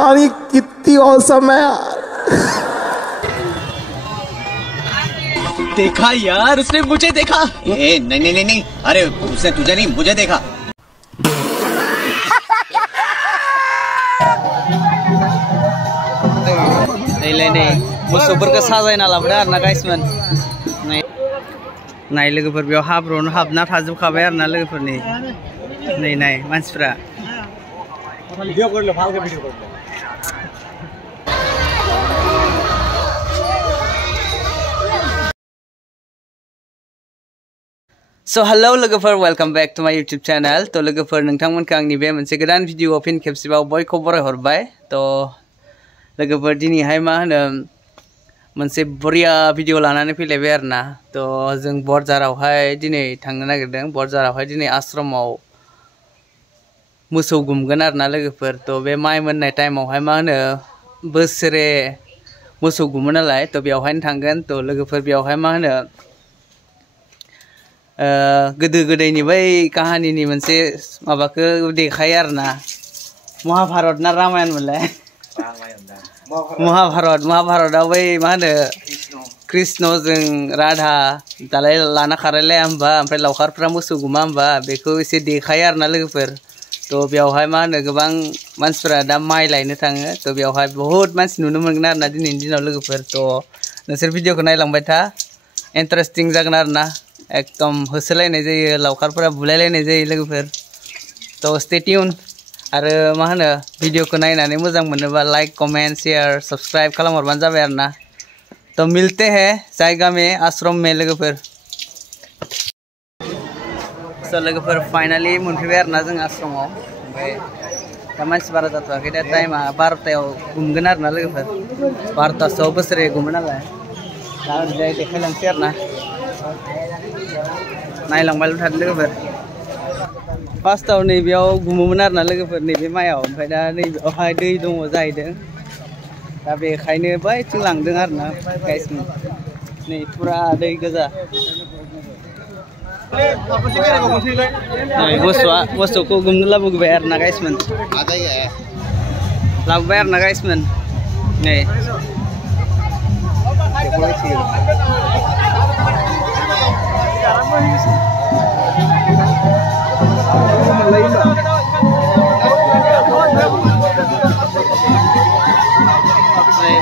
कहानी कितनी औसम है यार। देखा यार, उसने मुझे देखा। ए, नहीं नहीं नहीं नहीं, अरे उसने तुझे नहीं मुझे देखा। नहीं मोसौफोरखौ साजायना लाबोदों आरोना गाइसमोन। नाय लोगोफोर बेयाव हाब्रुआवनो हाबना थाजोबखाबाय आरोना लोगोफोरनि नै नाय मानसिफ्रा। So hello लोगोफोर, welcome back to my YouTube channel. तो लोगोफोर नोंथांमोनखौ आंनि बे मोनसे गोदान भिडिअ फिन खेबसेबाव बयखौ बरायहरबाय। तो लोगोफोर दिनैहाय मा होनो मोनसे बरिया भिडिअ लानानै फैलायबाय आरोना। तो जों बरजारावहाय दिनै थांनो नागिरदों। बरजारावहाय दिनै आश्रमाव मोसौ गुमगोन आरोना लोगोफोर। तो बे माइ मोननाय टाइमावहाय मा होनो बोसोरे मोसौ गुमो नालाय, तो बेयावहायनो थांगोन। तो लोगोफोर बेयावहाय मा होनो गोदो गोदायनि बै काहानिनि मोनसे माबाखौ देखायो आरोना। महाभारत ना रामायण मोनलाय? महाभारतआव बै मा होनो कृष्णजों राधा दालाय लाना खारलाया होमबा, ओमफ्राय लावखारफ्रा मोसौ गुमा होमबा, बेखौ एसे देखायो आरोना लोगोफोर। तो बेयावहाय मा होनो गोबां मानसिफोरा दा माइ लायनो थाङो। तो बेयावहाय बहुत मानसि नुनो मोनगोन आरोना दिनैनि दिनाव लोगोफोर। तो नोंसोर भिडिअखौ नायलांबाय था, इन्टारेस्टिं जागोन आरोना। एकदम होसोलायनाय जायो, लावखारफोरा बुलायलायनाय जायो लोगोफोर। तो स्टे ट्यून। आरो मा होनो भिडिअखौ नायनानै मोजां मोनोबा लाइक कमेन्ट शेयर सब्सक्राइब खालामहरबानो जाबाय आरोना। तो मिलते हैं जायगा में आश्रम में लोगोफोर। स लोगोफोर फाइनालि मोनफैबाय आरोना जों आश्रमाव। ओमफ्राय दा मानसि बारा जाथ'वाखै, दा टाइमा 12टायाव गुमगोन आरोना लोगोफोर। 12टासोआव बोसोरे गुमो नालाय, दा ओरैजाय देखायलांसै आरोना। नायलांबायल' थादो लोगोफोर। फार्स्टआव नैबेयाव गुमोमोन आरोना लोगोफोर, नैबे माइयाव। ओमफ्राय दा नैबेयावहाय दै दङ जाहैदों, दा बेखायनो बैथिं लांदों आरोना गाइसमोन। नै फुरा दै गोजा। मोसौखौ गुमनो लाबोबाय आरोना गाइसमोन, लाबोबाय आरोना गाइसमोन। नै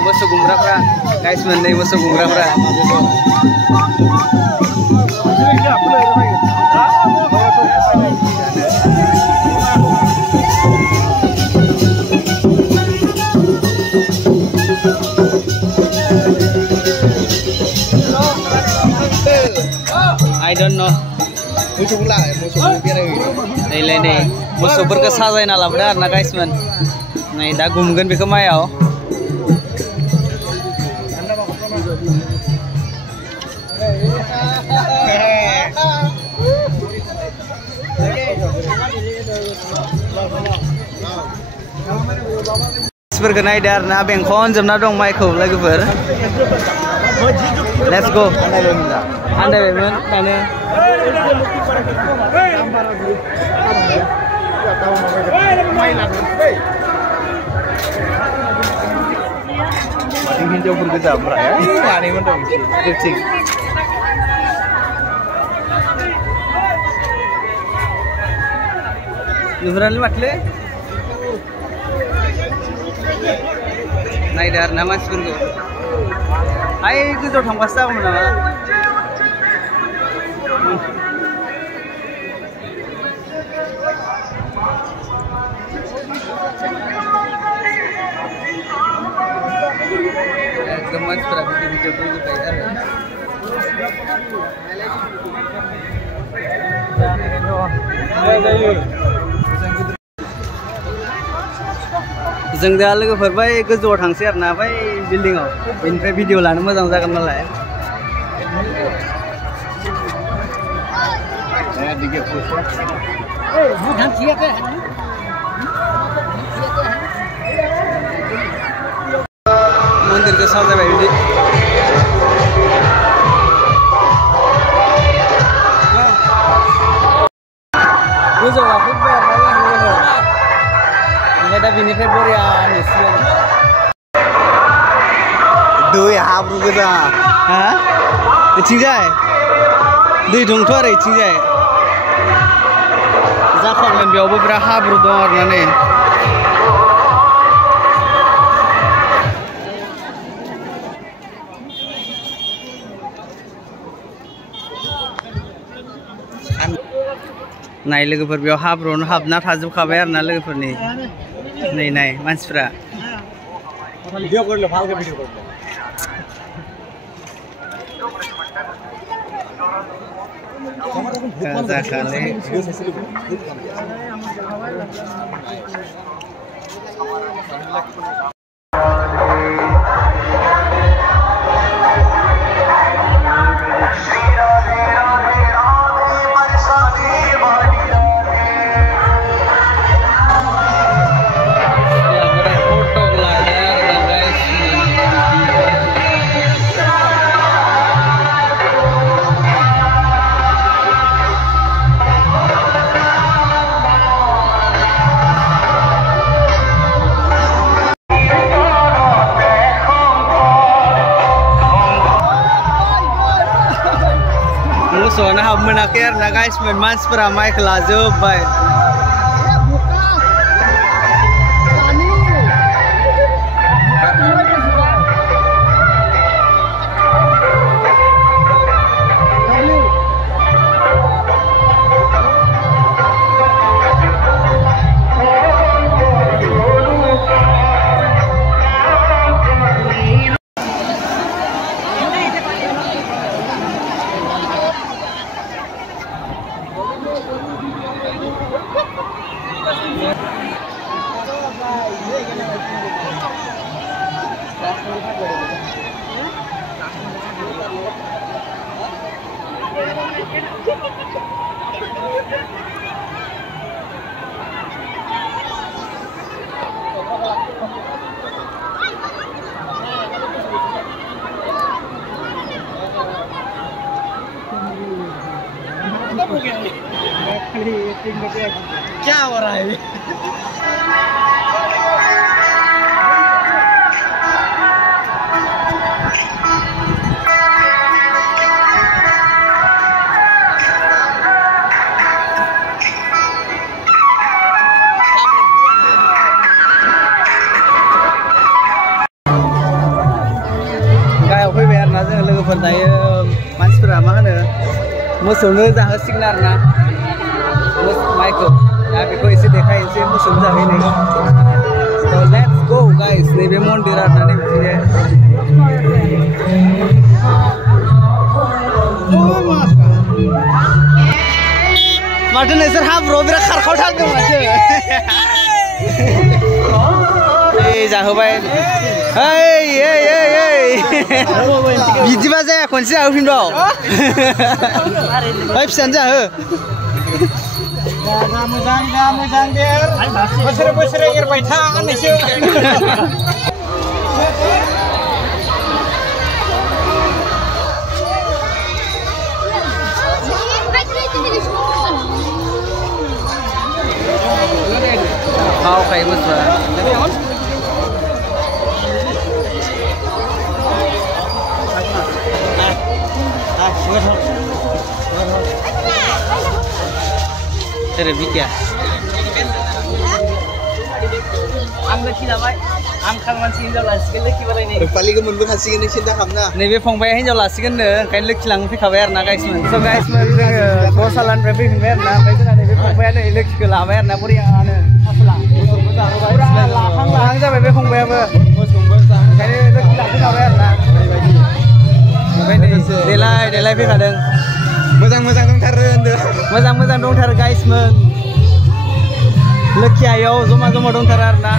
मोसौ गुमग्राफ्रा गाइसमोन, नै मोसौ गुमग्राफ्रा। I don't know. नै मोसौफोरखौ साजायना लाबोदों आरोना गाइसमोन। नै दा गुमगोन बेखौ माइयाव। मानसिफोरखौ नायदो आरोना, बेंखनजोबना दं माइखौ लोगोफोर। Let's go. आन्दायबायमोन दानो। हिन्जावफोर गोजा ओमफ्राय सानैमोन दं जोंथिं। नुहुरालै माथोलै। नायदो आरोना मानसिफोरखौ। आइ गोजौआव थांबासो जागौमोन नामा। एकदम मानसिफोरा भिडिअ फैजोबबाय आरो। जों दा लोगोफोर बै गोजौआव थांसै आरोना, बै बिल्डिंआव। बेनिफ्राय भिडिअ लानो मोजां जागोन नालाय। मन्दिरखौ साजायबाय बिदि। गोजौआव गाखोबाय आरोना। ओमफ्राय दा बेनिफ्राय बरिया नुसिगोन। गोजा हा इथिंजाय दै दंथ' आरो इथिंजाय जाखांगोन बेयावबो बिराद हाब्रु दं आरोना नै नाय लोगोफोर बेयाव हाब्रुआवनो हाबना थाजोबखाबाय आरोना लोगोफोरनि नै नाय मानसिफ्रा ভিডিও করলো ভালকে ভিডিও করলো जाखाले soalnya hamun akhir na guys mansipura maik lajobbay क्या हो रहा है गायाव फैबाय आरोना जों लोगोफोर दायो मानसिफोरा मा होनो मोसौनो जाहोसिगोन आरोना माइखौ दा बेखौ एसे देखायनोसै मोसौनो जाहैनायखौ so let's go guys नैबे मन्दिर आरोना नैबे माथो नोंसोर हाब्रुआव बिराद खारखावथारदों माथो जाहोबाय बिदिबा जाया खनसे जाहोफिनबाव फिसानो जाहो मोजां देर बोसोरे एरबाय था होननायसो खावखायो मोसौआ Terus bikin. Angkat sih namai. Angkat masih hinjau lasikan lagi barang ini. Paling ke mundur hasil ini cinta kamna. Nih pengbayar hinjau lasikan deh. Kain lek cilang pi kabar na guys man. So guys man, bosalan berapa kabar na. Baik na nih pengbayar nih lek kelabar na puri yang ane. Lahang jah berapa pengbayar ber. Kain lek cilang pi kabar na. Baik nih. Delay pi kadang. Mo장 dongtar anda. Mo장 dongtar guys man. Leki ayo zoma dongtar arna.